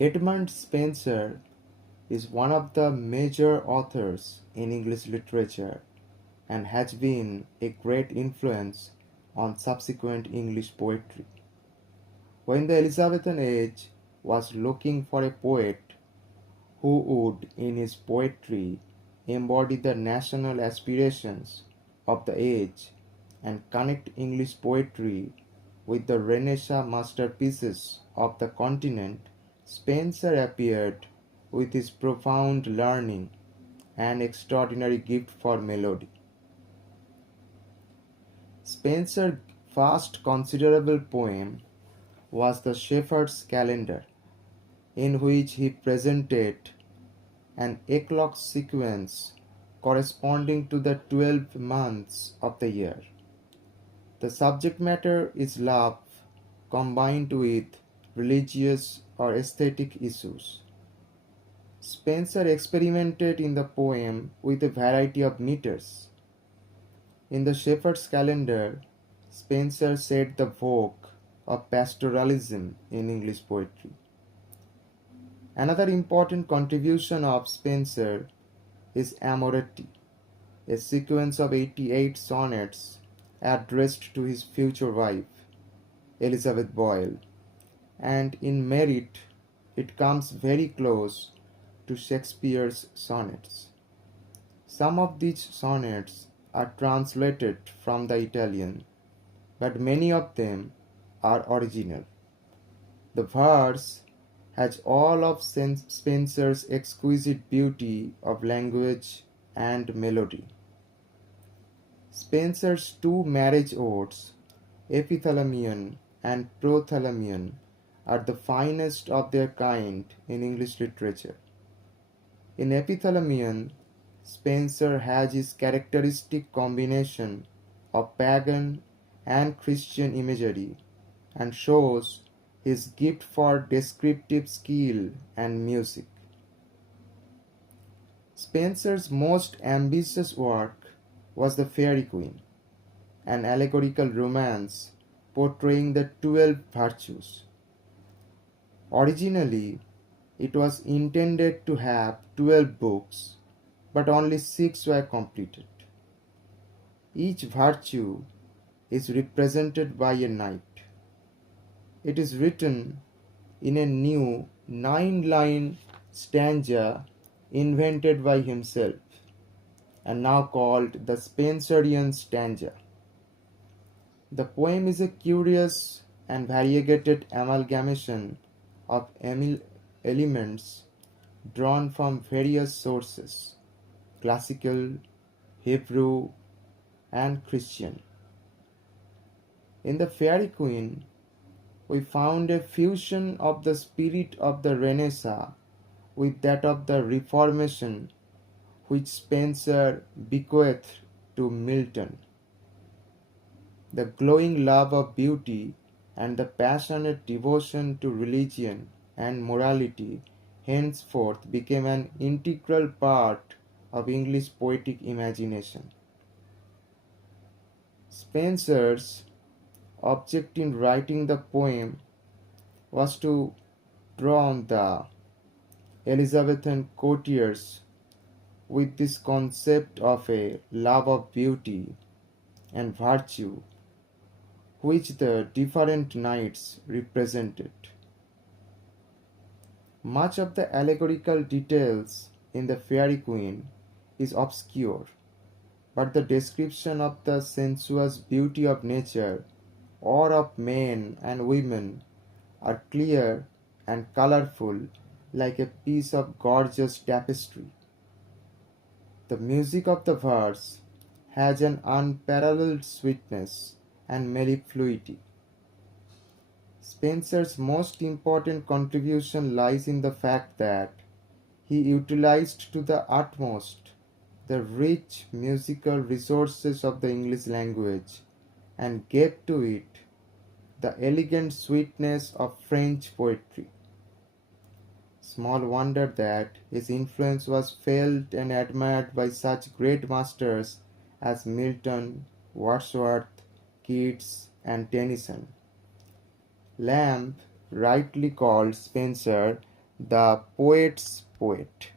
Edmund Spenser is one of the major authors in English literature and has been a great influence on subsequent English poetry. When the Elizabethan age was looking for a poet who would, in his poetry, embody the national aspirations of the age and connect English poetry with the Renaissance masterpieces of the continent, Spenser appeared with his profound learning and extraordinary gift for melody. Spenser's first considerable poem was the Shepherd's Calendar, in which he presented an eclogue sequence corresponding to the 12 months of the year. The subject matter is love combined with religious or aesthetic issues. Spenser experimented in the poem with a variety of meters. In the Shepherd's Calendar, Spenser set the vogue of pastoralism in English poetry. Another important contribution of Spenser is Amoreti, a sequence of 88 sonnets addressed to his future wife, Elizabeth Boyle, and in merit it comes very close to Shakespeare's sonnets. Some of these sonnets are translated from the Italian, but many of them are original. The verse has all of Spenser's exquisite beauty of language and melody. Spenser's two marriage odes, Epithalamion and Prothalamion, are the finest of their kind in English literature. In Epithalamion, Spenser has his characteristic combination of pagan and Christian imagery and shows his gift for descriptive skill and music. Spenser's most ambitious work was The Faerie Queene, an allegorical romance portraying the 12 virtues. Originally, it was intended to have 12 books, but only 6 were completed. Each virtue is represented by a knight. It is written in a new 9-line stanza invented by himself and now called the Spenserian stanza. The poem is a curious and variegated amalgamation of elements drawn from various sources: classical, Hebrew, and Christian. In the Faerie Queene, we found a fusion of the spirit of the Renaissance with that of the Reformation, which Spenser bequeathed to Milton. The glowing love of beauty and the passionate devotion to religion and morality henceforth became an integral part of English poetic imagination. Spenser's object in writing the poem was to draw on the Elizabethan courtiers with this concept of a love of beauty and virtue which the different knights represented. Much of the allegorical details in the Faerie Queene is obscure, but the description of the sensuous beauty of nature or of men and women are clear and colorful like a piece of gorgeous tapestry. The music of the verse has an unparalleled sweetness and mellifluity. Spenser's most important contribution lies in the fact that he utilized to the utmost the rich musical resources of the English language and gave to it the elegant sweetness of French poetry. Small wonder that his influence was felt and admired by such great masters as Milton, Wordsworth, Keats, and Tennyson. Lamb rightly called Spenser the poet's poet.